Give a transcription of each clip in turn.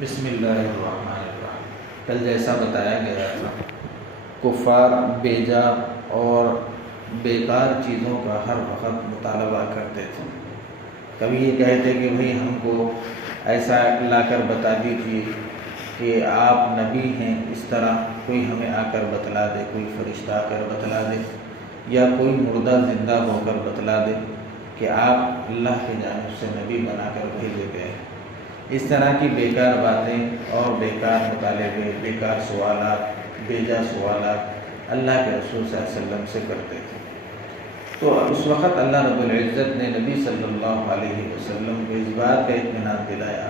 بسم اللہ الرحمن الرحیم۔ کل جیسا بتایا گیا تھا، کفار بیجا اور بیکار چیزوں کا ہر وقت مطالبہ کرتے تھے۔ کبھی یہ کہتے کہ بھئی ہم کو ایسا لا کر بتا دیجیے کہ آپ نبی ہیں، اس طرح کوئی ہمیں آ کر بتلا دے، کوئی فرشتہ آ کر بتلا دے، یا کوئی مردہ زندہ ہو کر بتلا دے کہ آپ اللہ کی جانب سے نبی بنا کر بھیجے گئے۔ اس طرح کی بیکار باتیں اور بیکار مطالبے، بیکار سوالات، بیجا سوالات اللہ کے رسول صلی اللہ علیہ وسلم سے کرتے تھے۔ تو اس وقت اللہ رب العزت نے نبی صلی اللہ علیہ وسلم کو اس بات کا اطمینان دلایا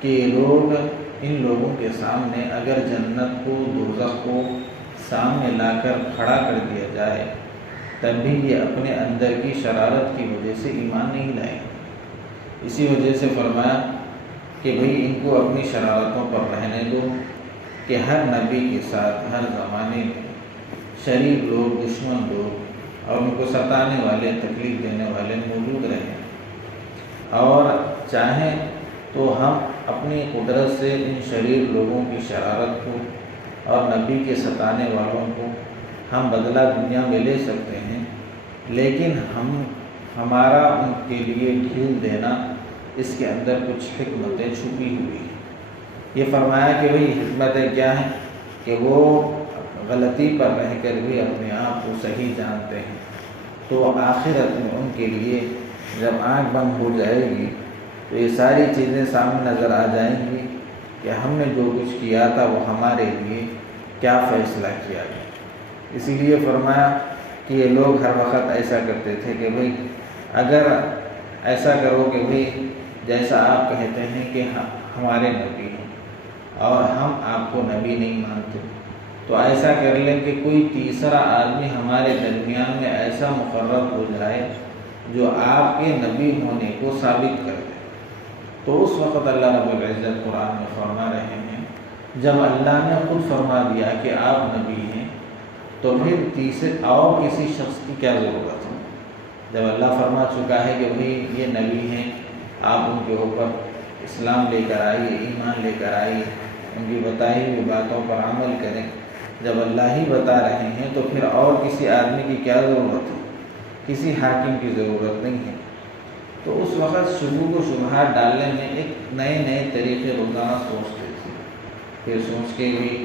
کہ یہ لوگ، ان لوگوں کے سامنے اگر جنت کو، دوزخ کو سامنے لا کر کھڑا کر دیا جائے تب بھی یہ اپنے اندر کی شرارت کی وجہ سے ایمان نہیں لائیں۔ اسی وجہ سے فرمایا کہ بھئی ان کو اپنی شرارتوں پر رہنے دو، کہ ہر نبی کے ساتھ ہر زمانے میں شریک لوگ، دشمن لوگ اور ان کو ستانے والے، تکلیف دینے والے موجود رہیں، اور چاہیں تو ہم اپنی قدرت سے ان شریر لوگوں کی شرارت کو اور نبی کے ستانے والوں کو ہم بدلہ دنیا میں لے سکتے ہیں، لیکن ہمارا ان کے لیے ڈھیل دینا، اس کے اندر کچھ حکمتیں چھپی ہوئی ہیں۔ یہ فرمایا کہ بھئی حکمتیں کیا ہیں کہ وہ غلطی پر رہ کر بھی اپنے آپ کو صحیح جانتے ہیں، تو آخرت میں ان کے لیے جب آنکھ بند ہو جائے گی تو یہ ساری چیزیں سامنے نظر آ جائیں گی کہ ہم نے جو کچھ کیا تھا وہ ہمارے لیے کیا فیصلہ کیا گیا۔ اسی لیے فرمایا کہ یہ لوگ ہر وقت ایسا کرتے تھے کہ بھئی اگر ایسا کرو کہ بھئی جیسا آپ کہتے ہیں کہ ہمارے نبی ہیں اور ہم آپ کو نبی نہیں مانتے، تو ایسا کر لیں کہ کوئی تیسرا آدمی ہمارے درمیان میں ایسا مقرر ہو جائے جو آپ کے نبی ہونے کو ثابت کر دے۔ تو اس وقت اللہ رب العزت قرآن میں فرما رہے ہیں، جب اللہ نے خود فرما دیا کہ آپ نبی ہیں تو پھر تیسرے اور کسی شخص کی کیا ضرورت ہے؟ جب اللہ فرما چکا ہے کہ بھئی یہ نبی ہیں، آپ ان کے اوپر اسلام لے کر آئیے، ایمان لے کر آئیے، ان کی بتائی ہوئی باتوں پر عمل کریں، جب اللہ ہی بتا رہے ہیں تو پھر اور کسی آدمی کی کیا ضرورت ہے؟ کسی حاکم کی ضرورت نہیں ہے۔ تو اس وقت شبہات و شبہات ڈالنے میں ایک نئے نئے طریقے روزانہ سوچتے تھے۔ پھر سوچ کے بھی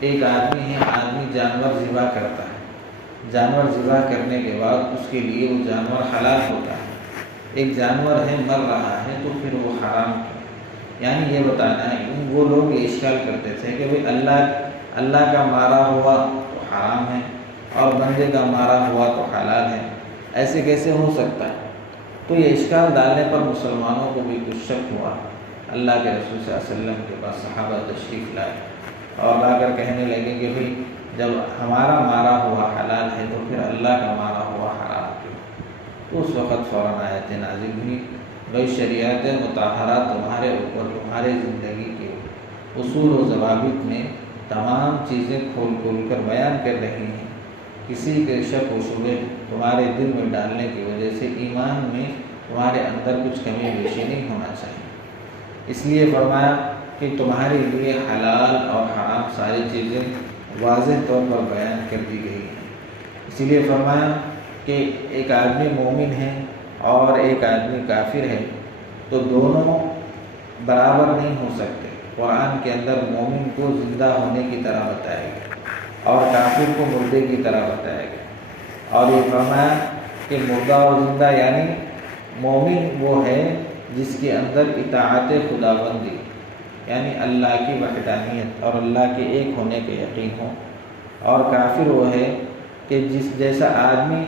ایک آدمی ہے، آدمی جانور ذبح کرتا ہے، جانور ذبح کرنے کے بعد اس کے لیے وہ جانور حلال ہوتا ہے۔ ایک جانور ہے مر رہا ہے تو پھر وہ حرام کیوں؟ یعنی یہ بتانا ہے، وہ لوگ یہ اشکال کرتے تھے کہ بھئی اللہ کا مارا ہوا تو حرام ہے اور بندے کا مارا ہوا تو حلال ہے، ایسے کیسے ہو سکتا ہے؟ تو یہ اشکال ڈالنے پر مسلمانوں کو بھی کچھ شک ہوا۔ اللہ کے رسول صلی اللہ علیہ وسلم کے پاس صحابہ تشریف لائے اور لا کر کہنے لگے کہ بھئی جب ہمارا مارا ہوا حلال ہے تو پھر اللہ کا مارا ہوا حرام کیوں؟ تو اس وقت فوراً آیتیں نازل ہوئی، بھئی شریعت مطہرہ تمہارے اوپر، تمہارے زندگی کے اصول و ضوابط میں تمام چیزیں کھول کھول کر بیان کر رہی ہیں۔ کسی کے شک و شبہ تمہارے دل میں ڈالنے کی وجہ سے ایمان میں تمہارے اندر کچھ کمی بیشی نہیں ہونا چاہیے۔ اس لیے فرمایا کہ تمہارے لیے حلال اور حرام ساری چیزیں واضح طور پر بیان کر دی گئی ہیں۔ اسی لیے فرمایا کہ ایک آدمی مومن ہے اور ایک آدمی کافر ہے تو دونوں برابر نہیں ہو سکتے۔ قرآن کے اندر مومن کو زندہ ہونے کی طرح بتایا گیا اور کافر کو مردے کی طرح بتایا گیا، اور یہ فرمایا کہ مردہ اور زندہ یعنی مومن وہ ہے جس کے اندر اطاعت خداوندی یعنی اللہ کی وحدانیت اور اللہ کے ایک ہونے کے یقین ہو، اور کافر وہ ہے کہ جیسا آدمی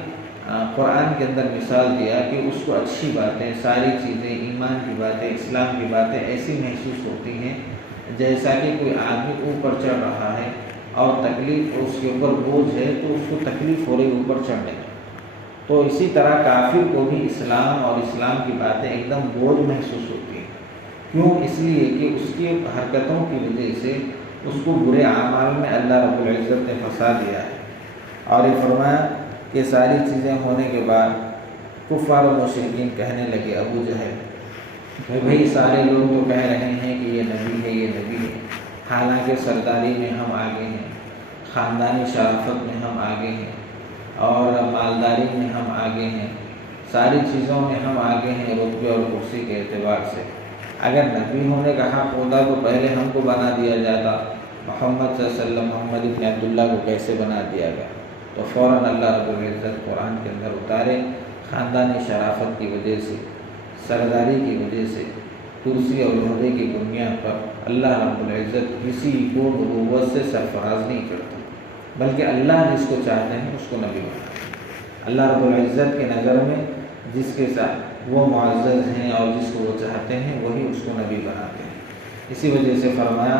قرآن کے اندر مثال دیا کہ اس کو اچھی باتیں، ساری چیزیں، ایمان کی باتیں، اسلام کی باتیں ایسی محسوس ہوتی ہیں جیسا کہ کوئی آدمی اوپر چڑھ رہا ہے اور تکلیف اس کے اوپر بوجھ ہے تو اس کو تکلیف ہو رہی اوپر چڑھنے میں۔ تو اسی طرح کافر کو بھی اسلام اور اسلام کی باتیں ایک دم بوجھ محسوس ہوتی ہیں۔ کیوں؟ اس لیے کہ اس کی حرکتوں کی وجہ سے اس کو برے اعمال میں اللہ رب العزت نے پھنسا دیا ہے۔ اور یہ فرمایا کہ ساری چیزیں ہونے کے بعد کفار و مشرکین کہنے لگے ابو جہل کہ بھئی سارے لوگ تو کہہ رہے ہیں کہ یہ نبی حالانکہ سرداری میں ہم آگے ہیں، خاندانی شرافت میں ہم آگے ہیں، اور مالداری میں ہم آگے ہیں، ساری چیزوں میں ہم آگے ہیں رتبے اور کرسی کے اعتبار سے۔ اگر نبی ہونے کا حق ہوتا تو پہلے ہم کو بنا دیا جاتا، محمد صلی اللہ علیہ وسلم محمد ابن عبداللہ کو کیسے بنا دیا گیا؟ تو فوراً اللہ رب العزت قرآن کے اندر اتارے، خاندانی شرافت کی وجہ سے، سرداری کی وجہ سے، کرسی اور عہدے کی بنیاد پر اللہ رب العزت کسی کو نبوت سے سرفراز نہیں کرتا، بلکہ اللہ جس کو چاہتے ہیں اس کو نبی بناتے ہیں۔ اللہ رب العزت کے نظر میں جس کے ساتھ وہ معزز ہیں اور جس کو وہ چاہتے ہیں وہی اس کو نبی بناتے ہیں۔ اسی وجہ سے فرمایا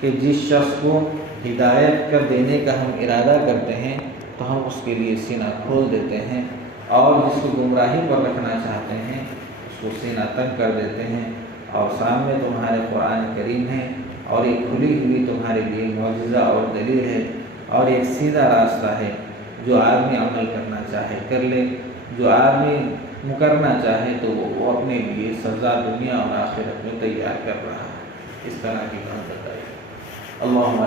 کہ جس شخص کو ہدایت کر دینے کا ہم ارادہ کرتے ہیں تو ہم اس کے لیے سینہ کھول دیتے ہیں، اور جس کو گمراہی پر رکھنا چاہتے ہیں اس کو سینہ تنگ کر دیتے ہیں۔ اور سامنے تمہارے قرآن کریم ہے، اور ایک کھلی ہوئی تمہارے لیے معجزہ اور دلیل ہے، اور ایک سیدھا راستہ ہے۔ جو آدمی عمل کرنا چاہے کر لے، جو آدمی مکرنا چاہے تو وہ اپنے لیے سزا دنیا اور آخرت میں تیار کر رہا ہے۔ اس طرح کی بات بتائی۔ اللہم